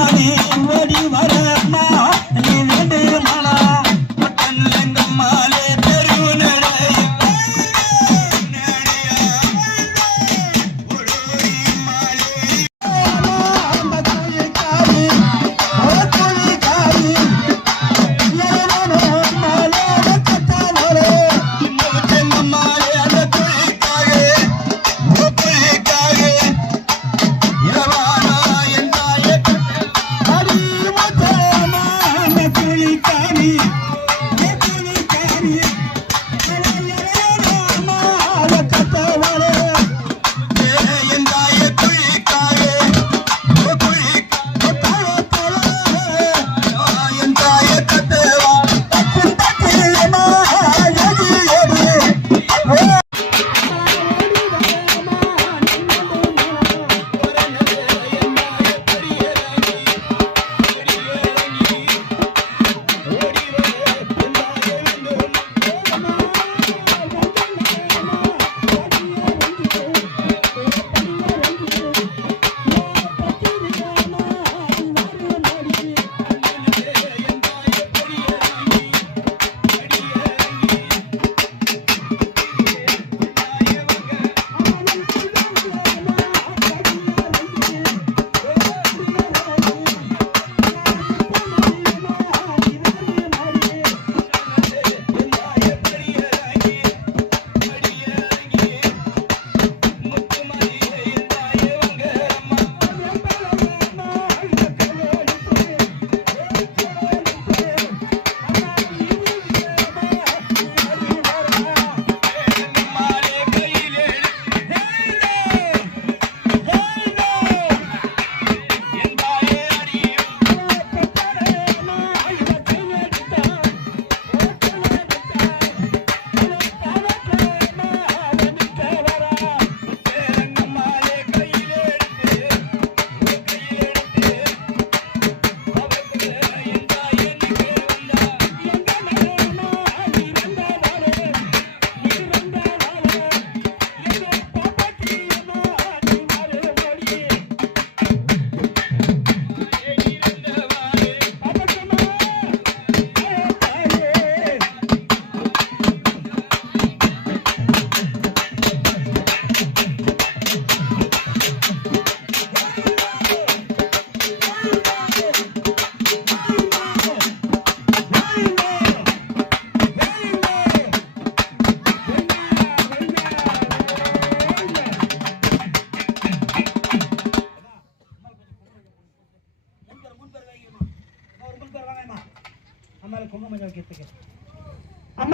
அம்மா ஓடி வர.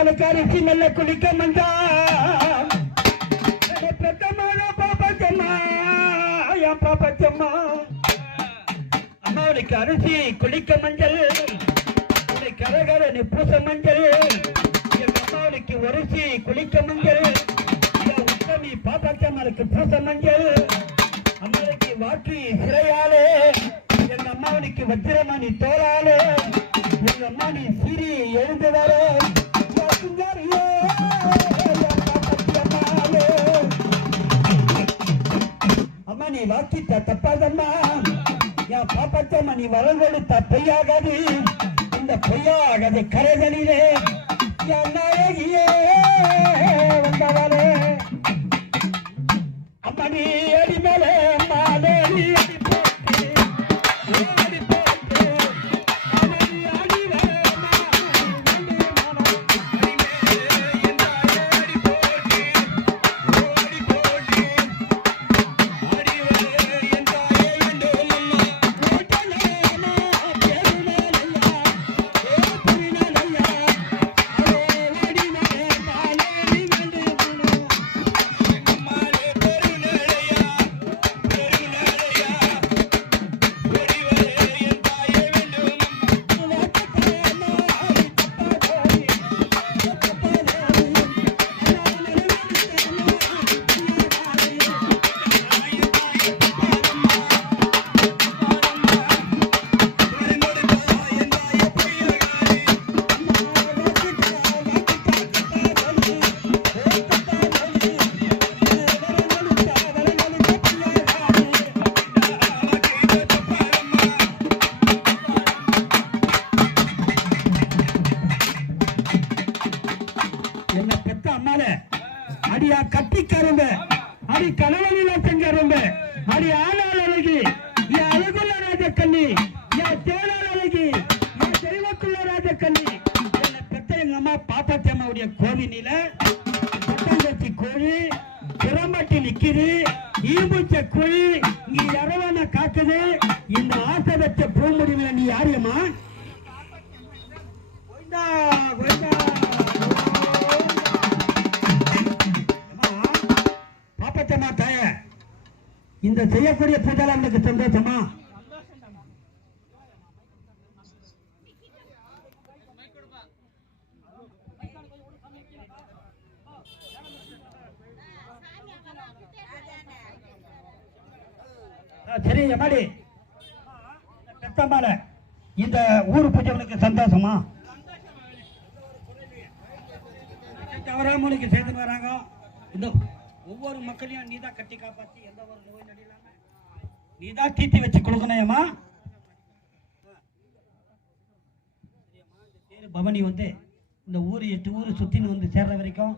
அம்மாளுக்கு அரிசி மெல்ல குளிக்க மஞ்சா பிரதமான பாப்பச்சம்மா என் பாப்பச்சம்மா அரிசி குளிக்க மஞ்சள். உன்னை கரகர நீ பூச மஞ்சள். எங்க அம்மாவுக்கு அரிசி குளிக்க மஞ்சள். என் உத்தமி பாப்பச்சம்மாளுக்கு பூச மஞ்சள். அம்மாவுக்கு வாக்கி சிறையாலே எங்க அம்மாவனுக்கு வஜ்ரமணி தோறாலே எங்க அம்மா நீ சிரி எழுந்து நீ தப்பாதம்மா என் பாப்பத்தம்மா நீ வரம் கொடுத்த பொய்யாகாது. இந்த பொய்யாகாது கரைதலிலே என் நாயகியே. அடி ஆளாள் அழகி என் அழகுள்ள ராஜக்கண்ணி என் தேனாள் அழகி என் தெய்வக்குள்ள ராஜக்கண்ணி. என்னை பெத்த எங்க அம்மா பாப்பாத்தி கோவினில கோழி திறம்பட்டி நிக்குது ஈமுச்ச கோழி நீ இரவன காக்குது. இந்த ஆசை வச்ச பூமுடிவுல நீ யாரியம்மா கோவிந்தா, கோவிந்தா, இந்த செய்யக்கூடிய பூஜைலாம் எனக்கு சந்தோஷமா சரி எம்மாடி. பெத்தம்மால இந்த ஊர் பூஜை உனக்கு சந்தோஷமா தவறாமலுக்கு சேர்ந்து வராங்க. இந்த ஒவ்வொரு மக்களையும் நீ தான் கட்டி காப்பாத்தி எந்த ஒரு நோய் நடிலாம நீ தான் தீத்தி வச்சு கொடுக்கணையம்மா பவனி வந்து இந்த ஊர் எட்டு ஊர் சுத்தின்னு வந்து சேர்ற வரைக்கும்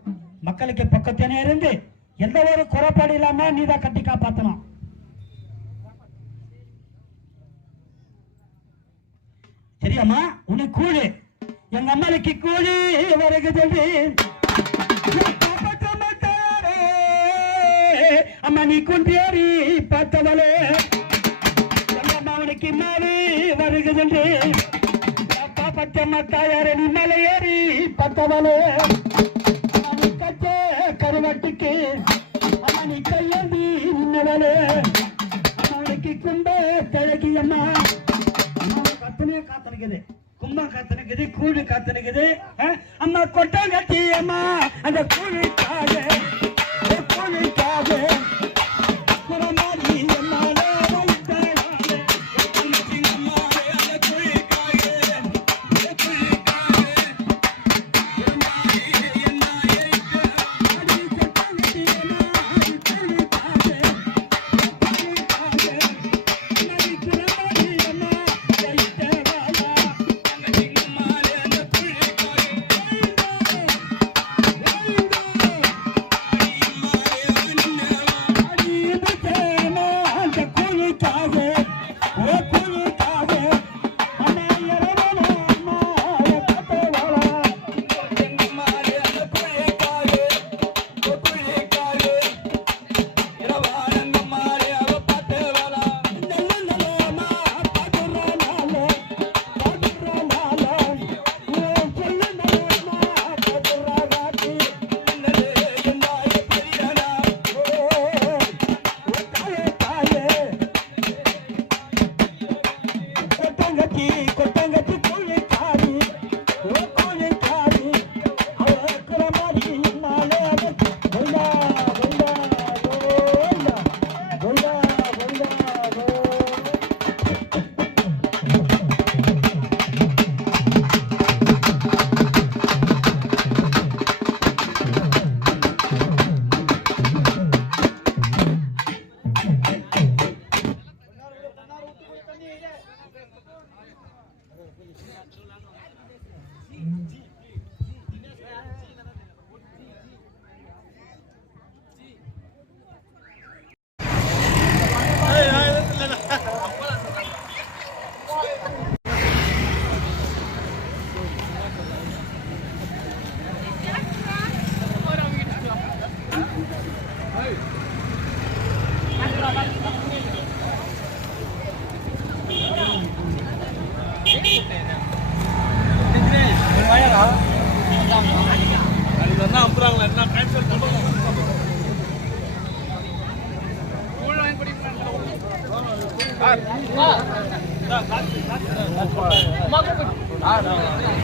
மக்களுக்கு பக்கத்தானே இருந்து எந்த ஒரு குறைபாடு இல்லாம நீ தான் கட்டி காப்பாத்தணும். சரியாம்மா? உனக்கு கூழு. எங்க அம்மாளுக்கு கூழு வருகிறது அம்மா நீ குண்டியாரி பார்த்தவளே அவனுக்கு அம்மாவனுக்கு மாறி அப்பா பச்சம்மா தாயார நீ மேலே ஏறி பார்த்தவளே அம்மா கச்ச கருவாட்டுக்கு. அம்மா நீ கையேந்தி நின்னவளே அவனுக்கு கும்ப கிழக்கி அம்மா. கத்தனே காத்தனுக்குது கும்பம் காத்தனுக்குது கூழு காத்தனுக்குது அம்மா கொட்டாங்கட்டி அம்மா அந்த கூழு கூழுக்காக chulano.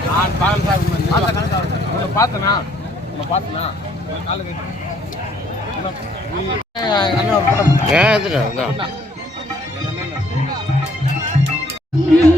நான் பாலம் சார் உங்களை பார்த்தனா உங்களை பார்த்தனா காலை ஏன் ஏன்